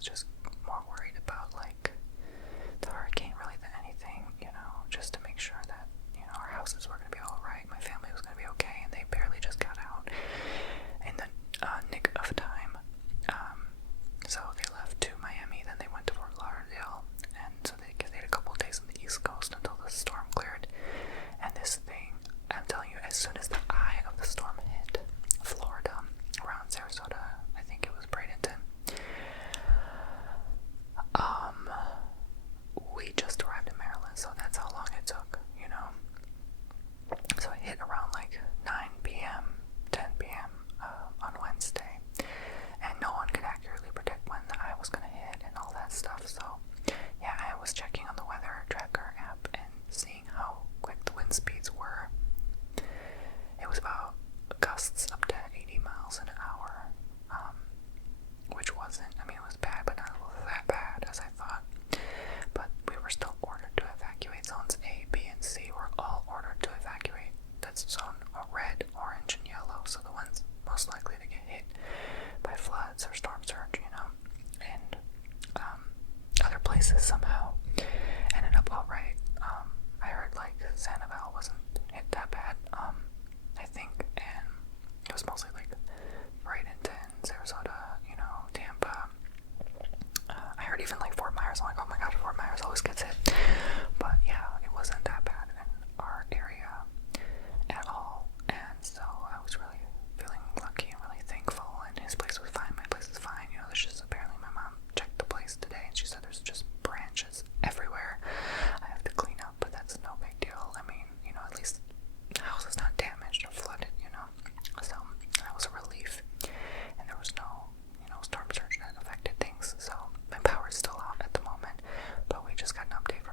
was just more worried about like the hurricane really than anything, just to make sure that, our houses were going to be alright, my family was going to be okay, and they barely just got out in the nick of time. So they left to Miami, then they went to Fort Lauderdale, and so they had a couple of days on the East Coast until the storm cleared. And this thing, I'm telling you, as soon as the eye of the storm hit Florida, around Sarasota, I think it was Bradenton, we just arrived in Maryland, so that's how long it took, So it hit around like 9 p.m., 10 p.m. On Wednesday, and no one could accurately predict when the eye was going to hit and all that stuff. So yeah, I was checking on the weather tracker app and seeing how quick the wind speeds were. It was about gusts up to 80 miles an hour, which wasn't, it was bad, but not that bad as I thought. But we were still ordered to evacuate. Zones A, B, and C were all ordered to evacuate. That's zone red, orange, and yellow, so the ones most likely to get hit by floods or storm surge, and other places somehow ended up alright. I heard like Sanibel wasn't hit that bad, I think, and it was mostly like Bradenton, Sarasota, Tampa. I heard even like Fort Myers. I'm like, oh my gosh, Fort Myers always gets hit. But yeah, it wasn't that bad in our area at all. And so I was really feeling lucky and really thankful. And his place was fine, my place is fine. There's just apparently my mom checked the place today and she said there's just branches everywhere I have to clean up, but that's no big deal. At least the house is not damaged or flooded, So that was a relief. And there was no, storm surge that affected things. So my power is still out at the moment, but we just got an update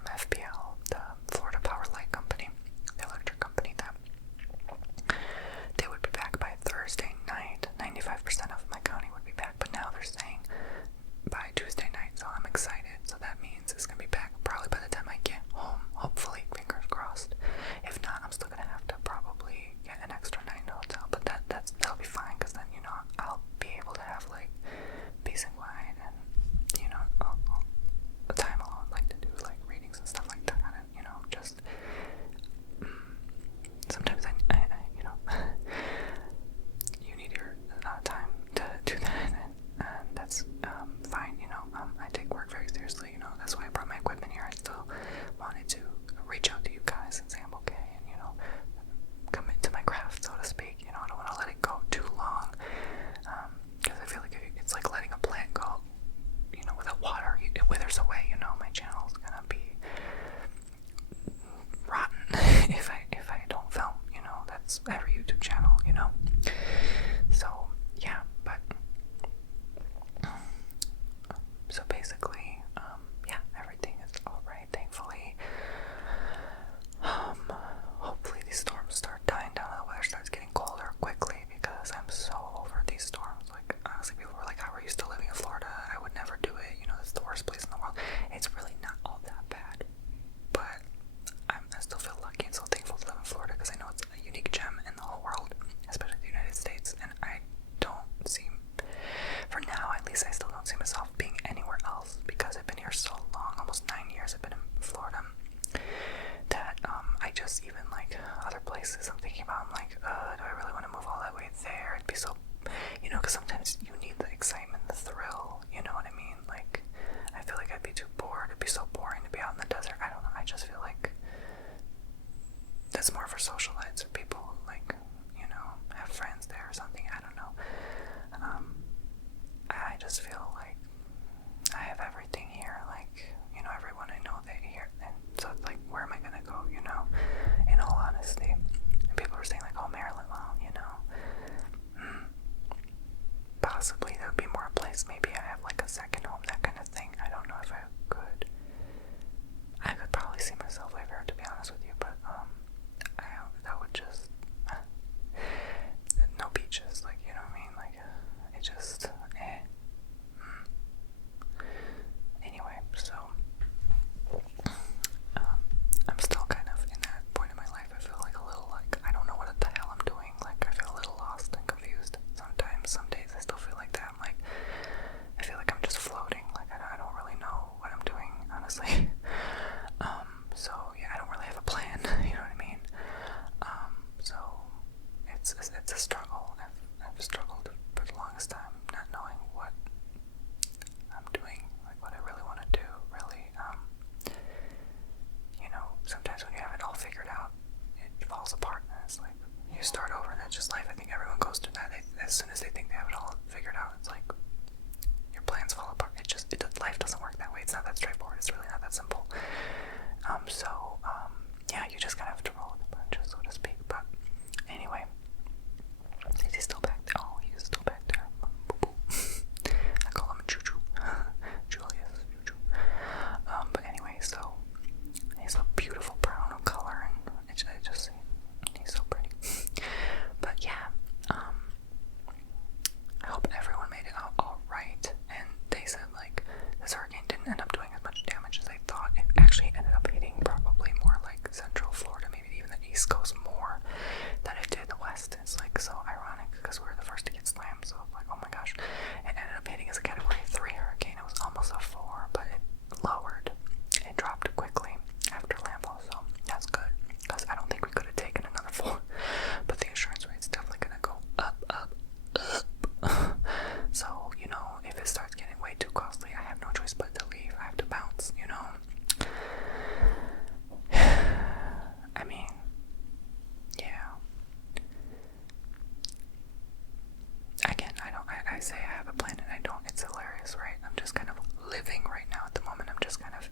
just kind of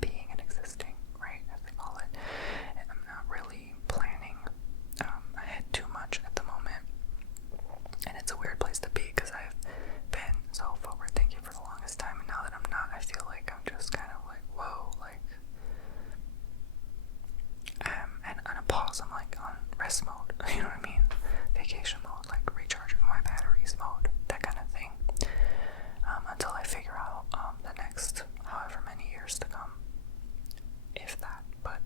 being and existing, right, as they call it. And I'm not really planning ahead too much at the moment. And it's a weird place to be because I've been so forward thinking for the longest time, and now that I'm not, I feel like I'm just kind of like, whoa, like, and on a pause, I'm like on rest mode, you know what I mean? Vacation mode, like recharging my batteries mode, that kind of thing. Until I figure out the next however many years to come, if that. But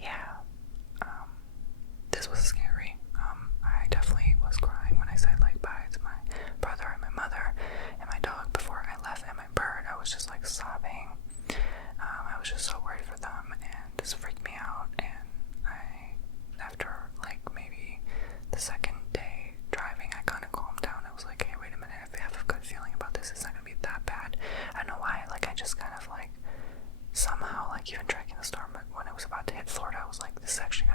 yeah, this was scary. I definitely was crying when I said like bye to my brother and my mother and my dog before I left, and my bird. I was just like sobbing. I was just so worried for them, and this freaked me out. And after like maybe the second day driving, I kind of calmed down. I was like, hey, wait a minute, I have a good feeling about this. It's not gonna be that bad. I don't know why. Like I just kind of like somehow, like even tracking the storm, but when it was about to hit Florida, I was like, this is actually